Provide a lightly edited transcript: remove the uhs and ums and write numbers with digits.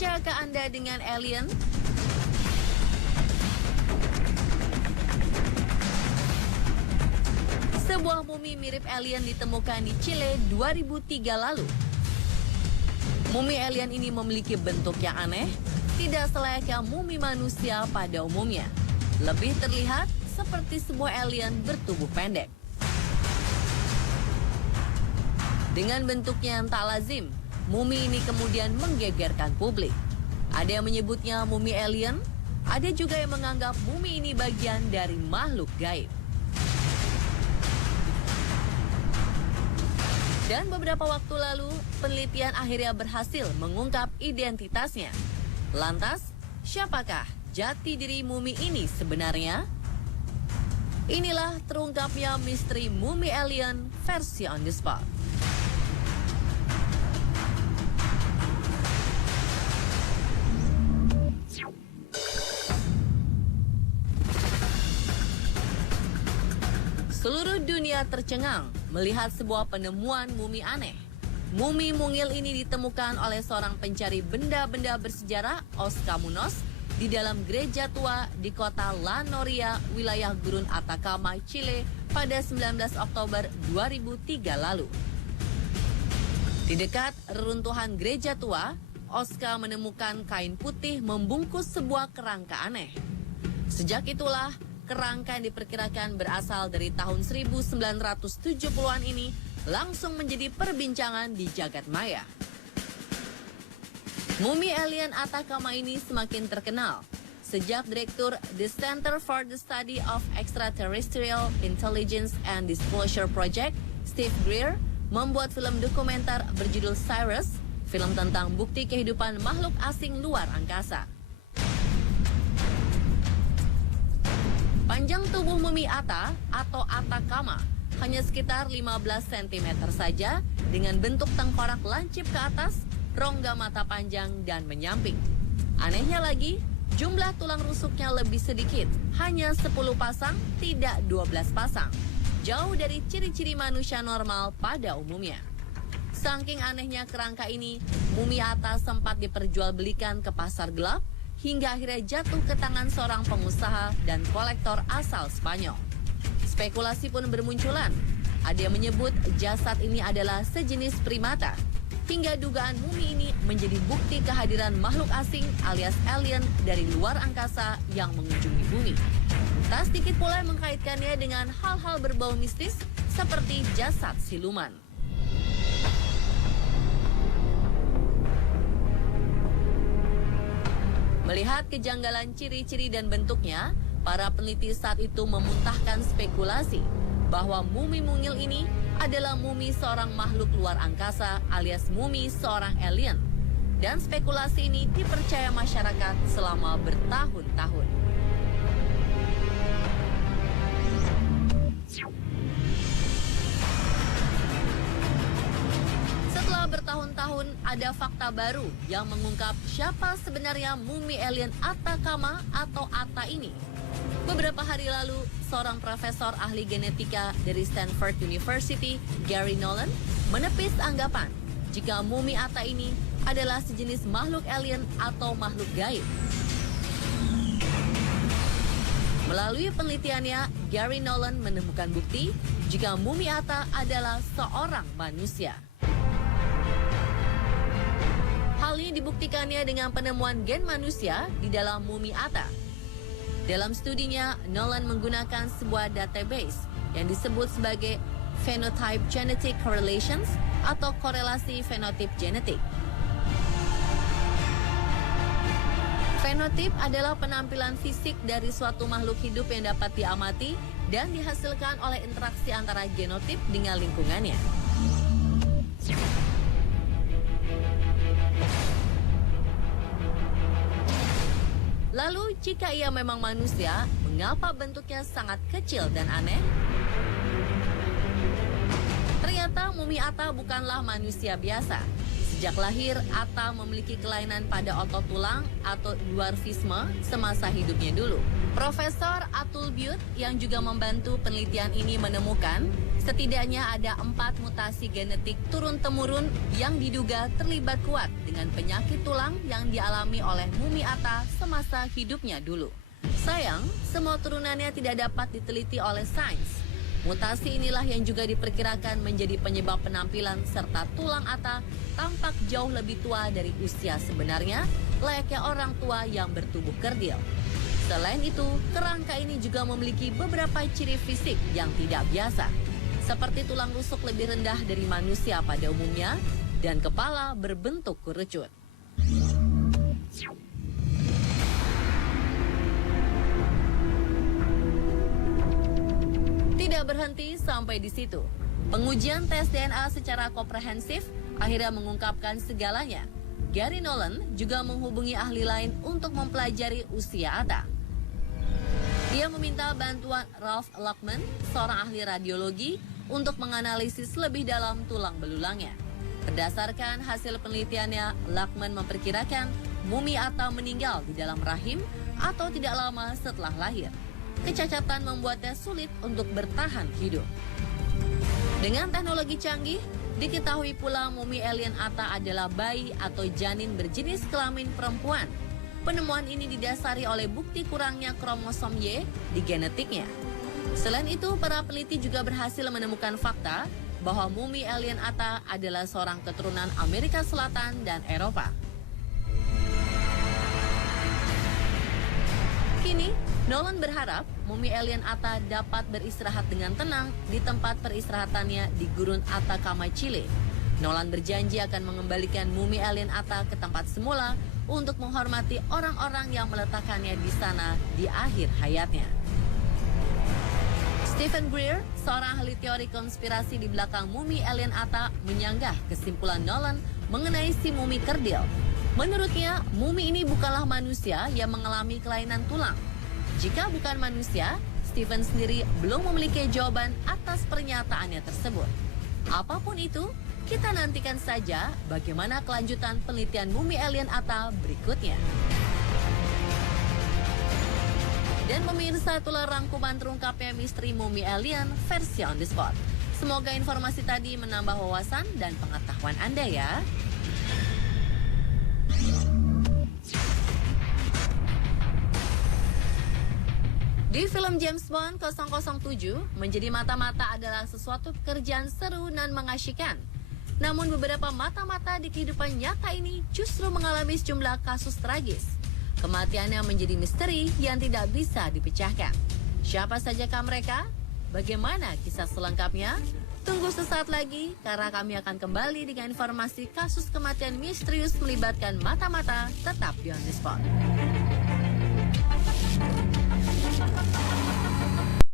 Percayakan Anda dengan alien? Sebuah mumi mirip alien ditemukan di Chile 2003 lalu. Mumi alien ini memiliki bentuk yang aneh, tidak selayaknya mumi manusia pada umumnya. Lebih terlihat seperti sebuah alien bertubuh pendek. Dengan bentuknya yang tak lazim, mumi ini kemudian menggegerkan publik. Ada yang menyebutnya mumi alien, ada juga yang menganggap mumi ini bagian dari makhluk gaib. Dan beberapa waktu lalu, penelitian akhirnya berhasil mengungkap identitasnya. Lantas, siapakah jati diri mumi ini sebenarnya? Inilah terungkapnya misteri mumi alien versi On The Spot. Seluruh dunia tercengang melihat sebuah penemuan mumi aneh. Mumi mungil ini ditemukan oleh seorang pencari benda-benda bersejarah Oscar Munoz di dalam gereja tua di kota La Noria, wilayah Gurun Atacama, Chile pada 19 Oktober 2003 lalu. Di dekat reruntuhan gereja tua, Oscar menemukan kain putih membungkus sebuah kerangka aneh. Sejak itulah, kerangka yang diperkirakan berasal dari tahun 1970-an ini langsung menjadi perbincangan di jagat maya. Mumi alien Atacama ini semakin terkenal sejak Direktur The Center for the Study of Extraterrestrial Intelligence and Disclosure Project, Steve Greer, membuat film dokumenter berjudul Cyrus, film tentang bukti kehidupan makhluk asing luar angkasa. Panjang tubuh mumi Ata atau Atacama hanya sekitar 15 cm saja dengan bentuk tengkorak lancip ke atas, rongga mata panjang dan menyamping. Anehnya lagi, jumlah tulang rusuknya lebih sedikit, hanya 10 pasang, tidak 12 pasang. Jauh dari ciri-ciri manusia normal pada umumnya. Saking anehnya kerangka ini, mumi Ata sempat diperjualbelikan ke pasar gelap, hingga akhirnya jatuh ke tangan seorang pengusaha dan kolektor asal Spanyol. Spekulasi pun bermunculan. Ada yang menyebut jasad ini adalah sejenis primata, hingga dugaan mumi ini menjadi bukti kehadiran makhluk asing alias alien dari luar angkasa yang mengunjungi bumi. Tak sedikit pula yang mengkaitkannya dengan hal-hal berbau mistis seperti jasad siluman. Melihat kejanggalan ciri-ciri dan bentuknya, para peneliti saat itu memuntahkan spekulasi bahwa mumi mungil ini adalah mumi seorang makhluk luar angkasa alias mumi seorang alien. Dan spekulasi ini dipercaya masyarakat selama bertahun-tahun. Setelah bertahun-tahun, ada fakta baru yang mengungkap siapa sebenarnya mumi alien Atacama atau Ata ini. Beberapa hari lalu, seorang profesor ahli genetika dari Stanford University, Gary Nolan, menepis anggapan jika mumi Ata ini adalah sejenis makhluk alien atau makhluk gaib. Melalui penelitiannya, Gary Nolan menemukan bukti jika mumi Ata adalah seorang manusia. Hal ini dibuktikannya dengan penemuan gen manusia di dalam mumi Ata. Dalam studinya, Nolan menggunakan sebuah database yang disebut sebagai Phenotype Genetic Correlations atau korelasi fenotip genetik. Fenotip adalah penampilan fisik dari suatu makhluk hidup yang dapat diamati dan dihasilkan oleh interaksi antara genotip dengan lingkungannya. Lalu, jika ia memang manusia, mengapa bentuknya sangat kecil dan aneh? Ternyata mumi Ata bukanlah manusia biasa. Sejak lahir, Atta memiliki kelainan pada otot tulang atau dwarfisme semasa hidupnya dulu. Profesor Atul Butte yang juga membantu penelitian ini menemukan setidaknya ada 4 mutasi genetik turun-temurun yang diduga terlibat kuat dengan penyakit tulang yang dialami oleh Mumi Atta semasa hidupnya dulu. Sayang, semua turunannya tidak dapat diteliti oleh sains. Mutasi inilah yang juga diperkirakan menjadi penyebab penampilan serta tulang Atta tampak jauh lebih tua dari usia sebenarnya, layaknya orang tua yang bertubuh kerdil. Selain itu, kerangka ini juga memiliki beberapa ciri fisik yang tidak biasa, seperti tulang rusuk lebih rendah dari manusia pada umumnya dan kepala berbentuk kerucut. Tidak berhenti sampai di situ. Pengujian tes DNA secara komprehensif akhirnya mengungkapkan segalanya. Gary Nolan juga menghubungi ahli lain untuk mempelajari usia Atta. Dia meminta bantuan Ralph Luckman, seorang ahli radiologi, untuk menganalisis lebih dalam tulang belulangnya. Berdasarkan hasil penelitiannya, Luckman memperkirakan Mumi Atta meninggal di dalam rahim atau tidak lama setelah lahir. Kecacatan membuatnya sulit untuk bertahan hidup. Dengan teknologi canggih, diketahui pula mumi alien Atta adalah bayi atau janin berjenis kelamin perempuan. Penemuan ini didasari oleh bukti kurangnya kromosom Y di genetiknya. Selain itu, para peneliti juga berhasil menemukan fakta bahwa mumi alien Atta adalah seorang keturunan Amerika Selatan dan Eropa. Kini, Nolan berharap mumi alien Atta dapat beristirahat dengan tenang di tempat peristirahatannya di Gurun Atacama, Chile. Nolan berjanji akan mengembalikan mumi alien Atta ke tempat semula untuk menghormati orang-orang yang meletakkannya di sana di akhir hayatnya. Stephen Greer, seorang ahli teori konspirasi di belakang mumi alien Atta, menyanggah kesimpulan Nolan mengenai si mumi kerdil. Menurutnya, mumi ini bukanlah manusia yang mengalami kelainan tulang. Jika bukan manusia, Stephen sendiri belum memiliki jawaban atas pernyataannya tersebut. Apapun itu, kita nantikan saja bagaimana kelanjutan penelitian mumi alien Atta berikutnya. Dan pemirsa, itulah rangkuman terungkapnya misteri mumi alien versi On The Spot. Semoga informasi tadi menambah wawasan dan pengetahuan Anda ya. Di film James Bond 007, menjadi mata-mata adalah sesuatu pekerjaan seru dan mengasyikkan. Namun beberapa mata-mata di kehidupan nyata ini justru mengalami sejumlah kasus tragis. Kematiannya menjadi misteri yang tidak bisa dipecahkan. Siapa sajakah mereka? Bagaimana kisah selengkapnya? Tunggu sesaat lagi karena kami akan kembali dengan informasi kasus kematian misterius melibatkan mata-mata tetap di On The Spot.